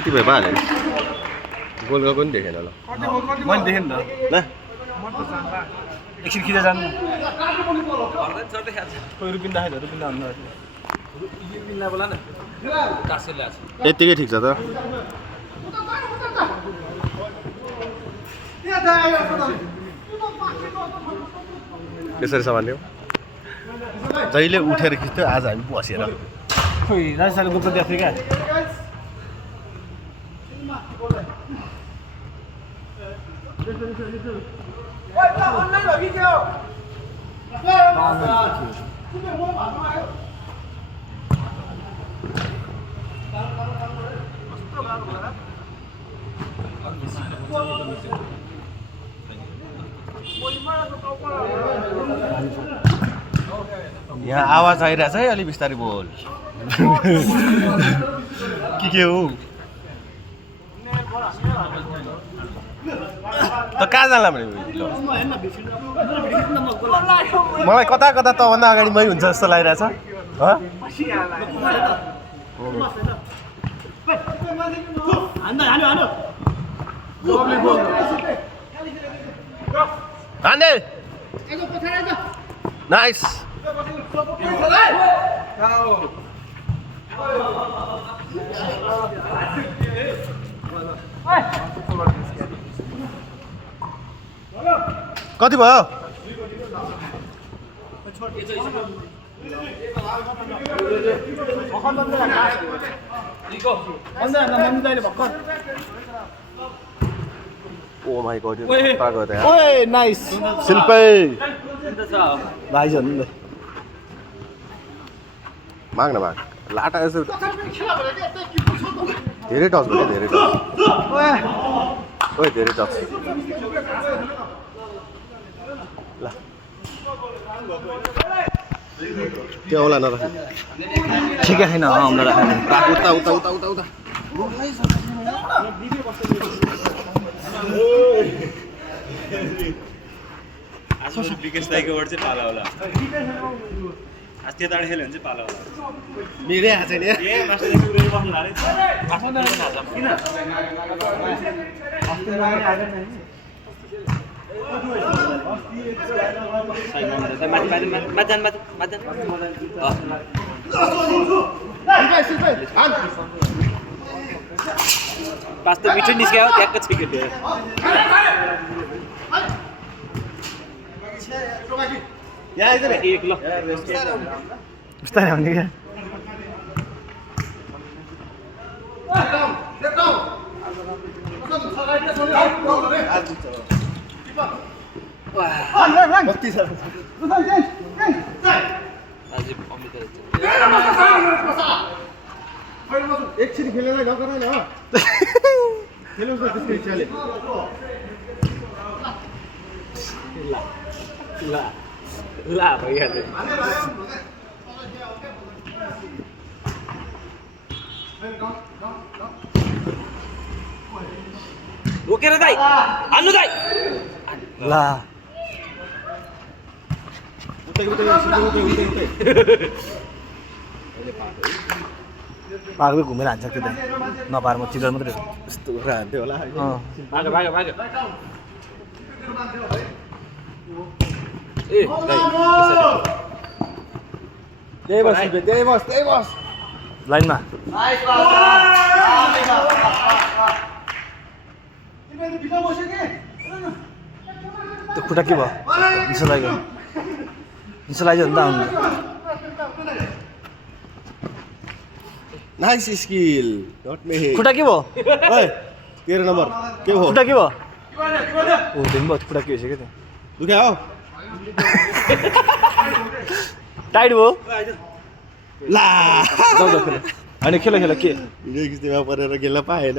यति भए भइहाल्यो नि गोल गएको नि देखेन ल मैले देखेँ नि त ल एकछिन खिचेर जानु खोइ रुपिन राखेको रुपिन भन्नु यत्तिकै ठिक छ त यसरी सामान्य जहिले उठेर खिच्थ्यो आज हामी बसेर खोइ राजस्थानले गुप्त दिएको थियो क्या यहाँ आवाज आइरहेछ है अलि बिस्तारै बोल के हो त कहाँ जाला भने मलाई कता कता तभन्दा अगाडि मै हुन्छ जस्तो लागिरहेछ नाइस कति भयो ओ माय गॉड पागल है ओए नाइस शिल्पे भाइ जन माग न माग लाटा यसो धेरै टच भयो धेरै टच ओए धेरै टच ल त्यो औला नराख ठिकै छैन हाम्रो राख्नु उता उता उता उता उता आज विकेश दाइकोबाट चाहिँ पाला होला आज त्यताबाट खेल्यो भने चाहिँ पाला होला मेरै हात छैन ए मास्टर दाइको उयो बस्नु लाग्यो किन पास त मिठो निस्क्यो ट्याक्क छिक्यो त्यो यहाँ आइज एक ल बिस्तारै आउने क्या एकछिन खेलेर गएको रहेन हो खेल्नु त त्यसको इच्छाले ला भइहाल्यो रोकेर दाइ हाल्नु दाइ ला पागबै घुमेर हान्छ त्यो त नपाएर म चिदर मात्रै यस्तो कुरा हान्थ्यो होला भाग्यो भाग्यो भाग्यो ए दाइ त्यही बस त्यही बस त्यही बस लाइनमा त्यो खुट्टा के भयो निसो लाग्यो भने त आउनु नाइस स्किल नट मे खुट्टा के भयो ओए 13 नम्बर के हो खुट्टा के भयो ओ दिन भयो खुट्टा के भइसक्यो त्यो दुख्या हो टाइट भयो ला होइन खेल खेल के भिडियो खिच्दैमा परेर गेल पाएन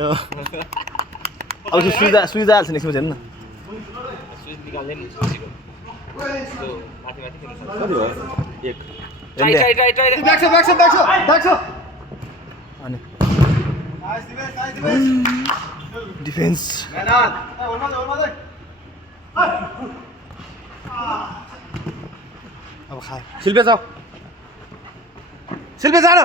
अब त्यो सुइजा हाल्छ नि हेर्नु न स्विच निकाल्दै नि स्विचको त्यो माथि माथि कति भयो एक try try try try back छ अनि डिफेन्स अब खाए शिल्पे जाऊ शिल्पे जान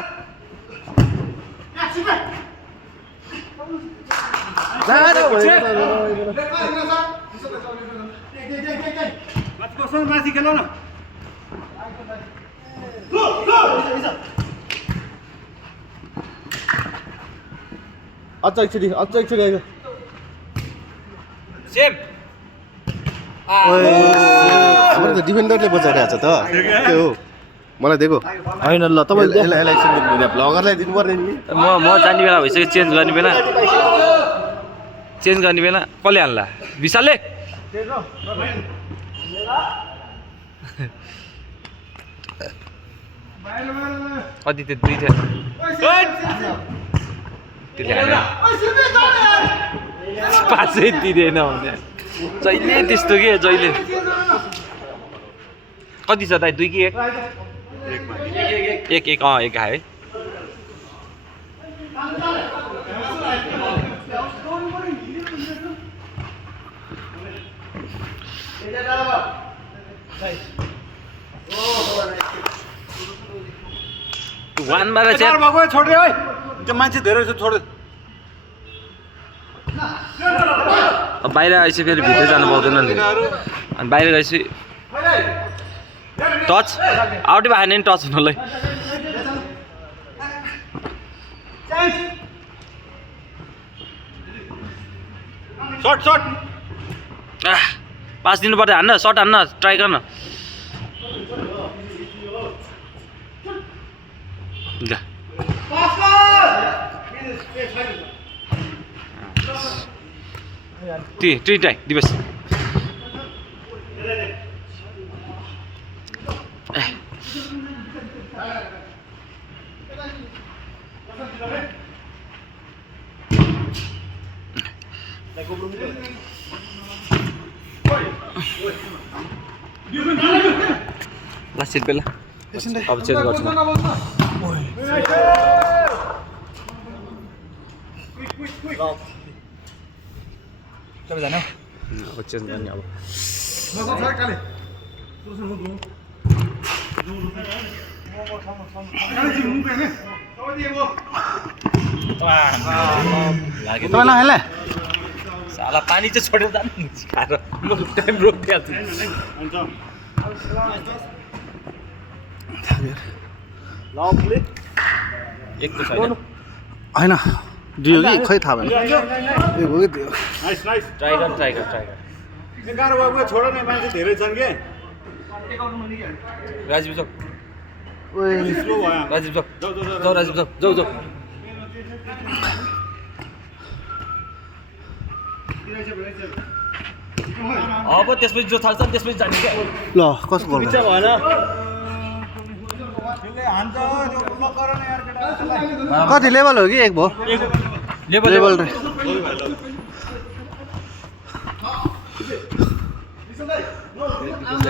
माथि खेल न अझ एकचोटि आइज सेम हाम्रो त डिफेन्डरले बचाइरहेको छ त के हो मलाई दिएको होइन ल तपाईँले यसलाई एकछिन दिनु भ्लगरलाई दिनुपर्ने नि म जाने बेला भइसक्यो चेन्ज गर्ने बेला कसले हाल्ला विशालले कति त्यो 2 थियो त्यसले पासै दिँदैन भने जहिले त्यस्तो के जहिले कति छ दाइ 2 कि 1 एक है वान बार चाहिँ भएको छोड्दे है त्यो मान्छे धेरै छ छोड्दे अब बाहिर आएपछि फेरि भित्र जानु पाउँदैन नि अनि बाहिर गएपछि टच आउटै भएन नि टच हुनलाई सर्ट पास दिनु पर्यो हान्न सर्ट हान्न ट्राई गर्न जा ट्री ट्राई दिवस लास्ट सिट बेला अब चेन्ज गर्छु म सबैजना अब चेन्ज गर्ने अब तपाईँ नखेल्ने साला पानी चाहिँ छोडेर जानु खाएर म टाइम रोकिहाल्छु एक त छैन होइन दियो कि खै थाहा भएन हो कि त्यो ट्राई गर गाह्रो भएको छोड न मान्छे धेरै छन् के राजीव जाऊ स्लो भयो राजीव जाऊ जाऊ राजीव जाऊ जाऊ अब त्यसपछि जो थाल्छ त्यसपछि जाने क्या ल कसो गर्नु कति लेभल हो कि एक भयो लेभल लेभल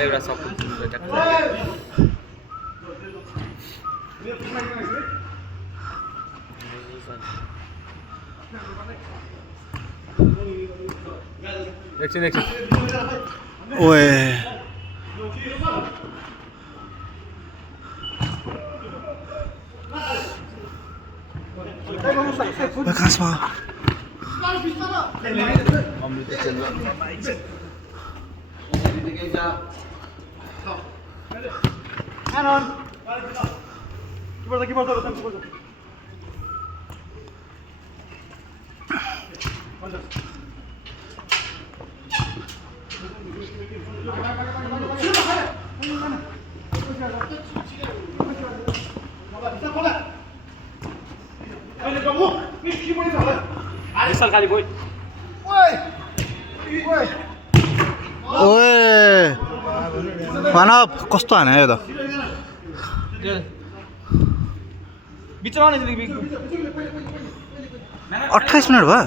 एउटा सब एकछिन ओए खासमा विशाल खाली गयो ओए मानव कस्तो हाने यो त बिचमा 28 मिनट भयो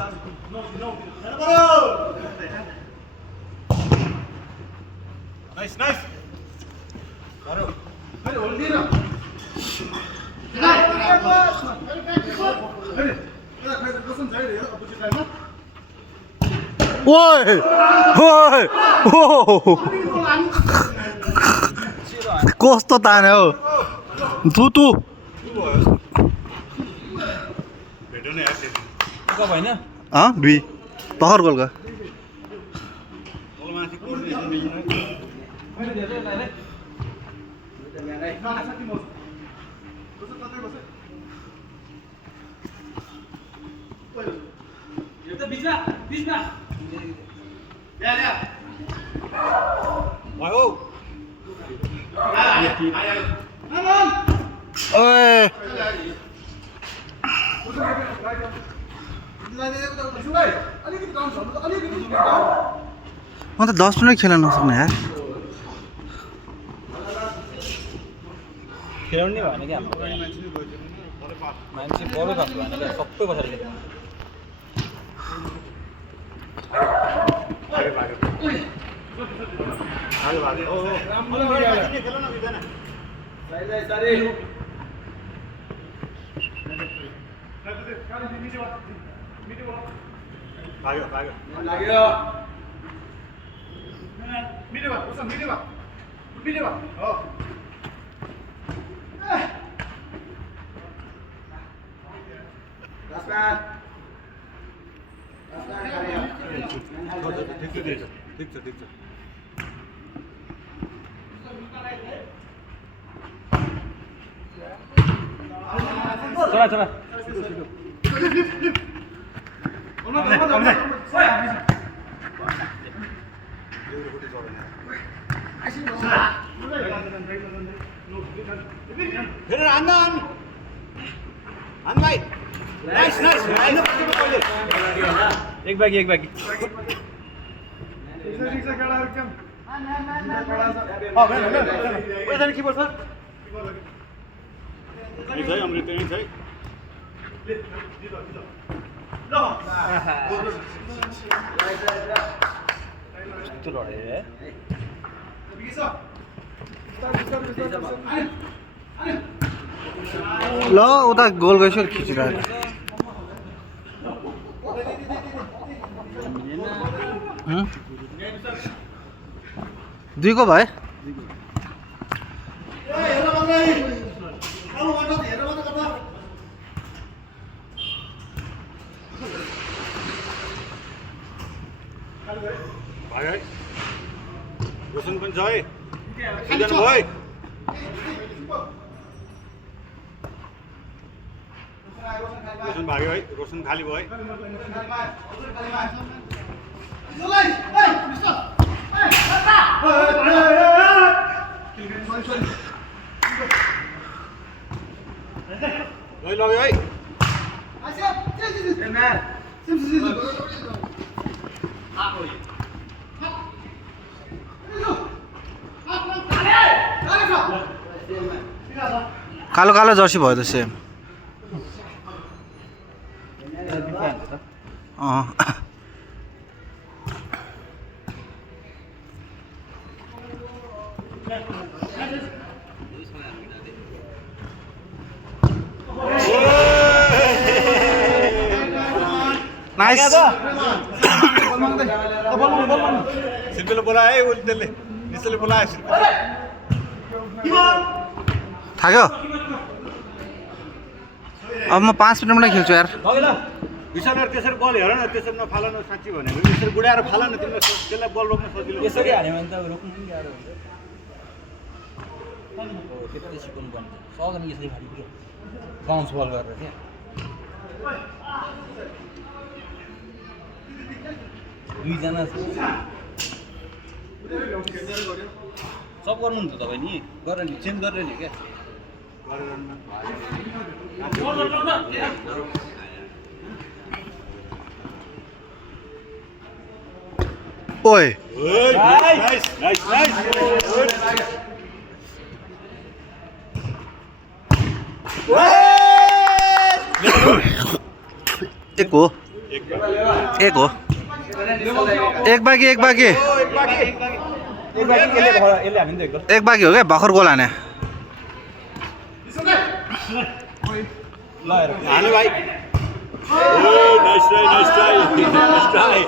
नाइस ओए ओए कस्तो तान्यो हौ तु भेट्यो नि कप होइन दुई भर्खर गोल गयो ओए म त 10 मिनट खेल्न नसक्ने यार खेलाउने भएन क्या मान्छे बलै भएको भएन क्या सबै बसेर खेल्छ चला चला एक बाकी ल उता गोल गइसक्यो खिचिरहेको दुईको भयो रोशन पनि छ है दुईजना भयो रोशन भाग्यो है रोशन खाली भयो है लग्यो है कालो कालो जर्सी भयो त सेम नाइस शिल्पीले बोलाए है उसले निश्चयले बोलायो थाक्यो अब म 5 मिनट मात्रै खेल्छु यार विशालहरू त्यसरी बल हेर न त्यसरी नफाल न साँच्ची भनेको त्यसरी गुडाएर फाल न तिमीलाई त्यसलाई बल रोक्न सजिलो यसरी हाल्यो भने त रोक्नु पनि गाह्रो हुन्छ हो त्यति सिकाउनु पर्ने सक्दैन यसरी हाल्नु के बाउन्स बल गरेर क्या दुईजना सब गर्नु नि त तपाईँ नि गरेर नि चेन्ज गरेर नि क्या ओए नाइस नाइस नाइस एक हो एक बाँकी एक बाँकी एक बाँकी हो क्या भर्खर गोल हाने ल हेर हाल्नु भाइ nice try nice try nice try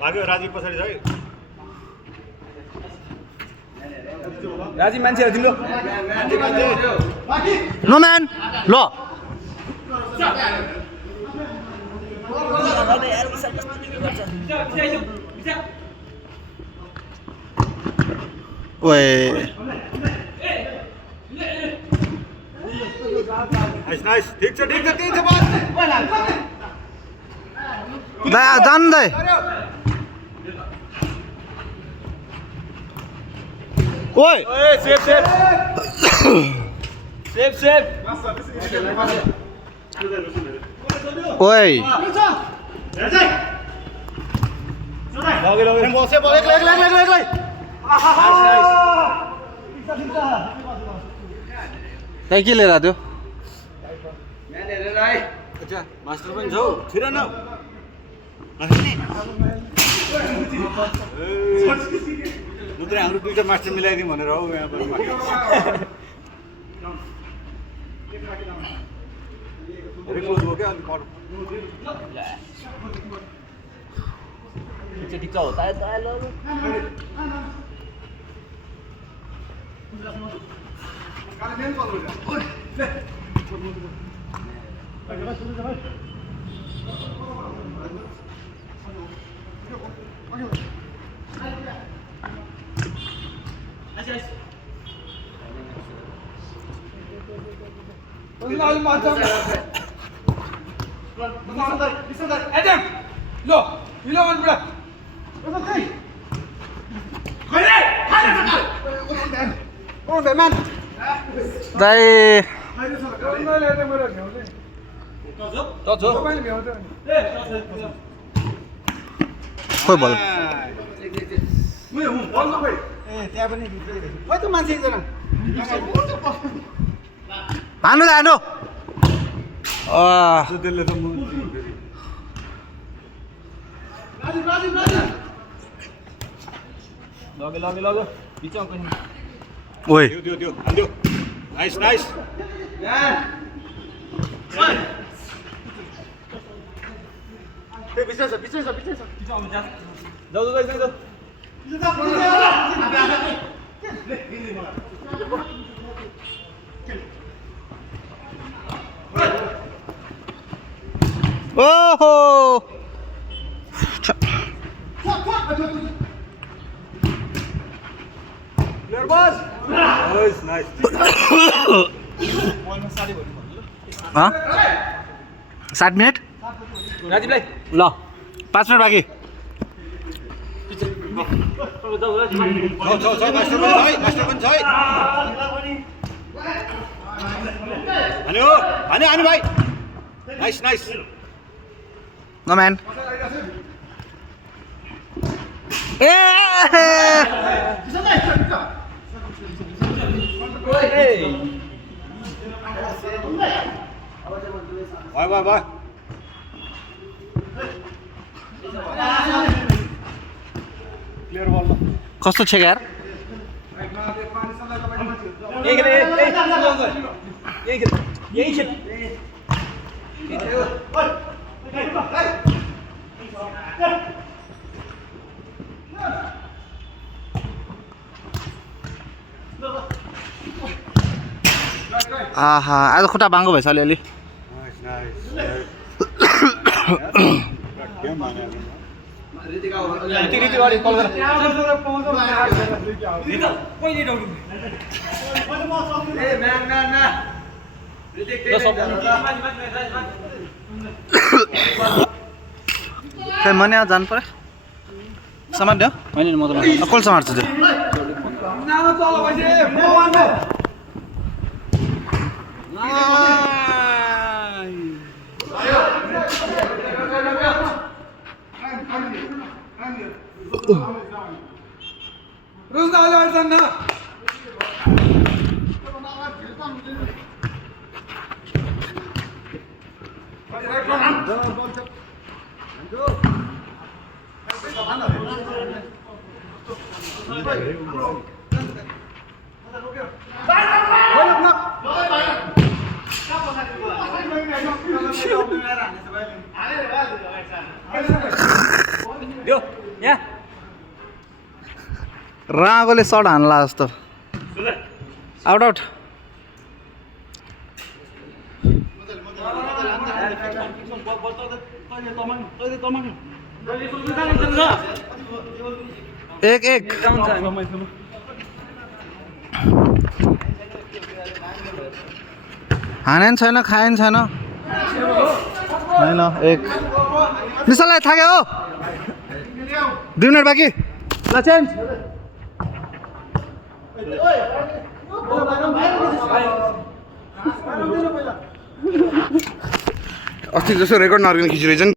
भाग्यो राजीव पछाडि छ है राजी मान्छेहरू तिम्रो नो म्यान ल ओए नाइस ठिक छ बस दा जान दे ओए सेफ ओए त्यहाँ के लिएर त्यो अच्छा मास्टर पनि छौ छिर न म त हाम्रो दुईटा मास्टर मिलाइदिउँ भनेर हौ यहाँ धेरै क्लोज भयो क्या अलिक पर ठिक छ होता है दाइ खोइ बल हान्नु त हान्नु त्यसले त लग्यो बिचमा पनि ओए त्यो हान्दियो नाइस जाऊ ओहो प्लेयर बस नाइस 60 मिनट राजीवलाई ल 5 मिनट बाँकी मास्टर पनि छ हान्यो भाइ नाइस नो म्यान ए भाइ क्लियर बल कस्तो छ यार यही खेल आहा आज खुट्टा बाङ्गो भएछ अलिअलि खै मने जानु पर्यो समात्यो होइन म त कसले समात्छ त्यो रागोले सर्ट हान्ला जस्तो आउट आउट एक एक हानेन छैन खाएन छैन होइन एक निशालाई थाक्यो हो 2 मिनट बाँकी ल चेन्ज अस्ति जस्तो रेकर्ड नर्किन खिचिरहेछ नि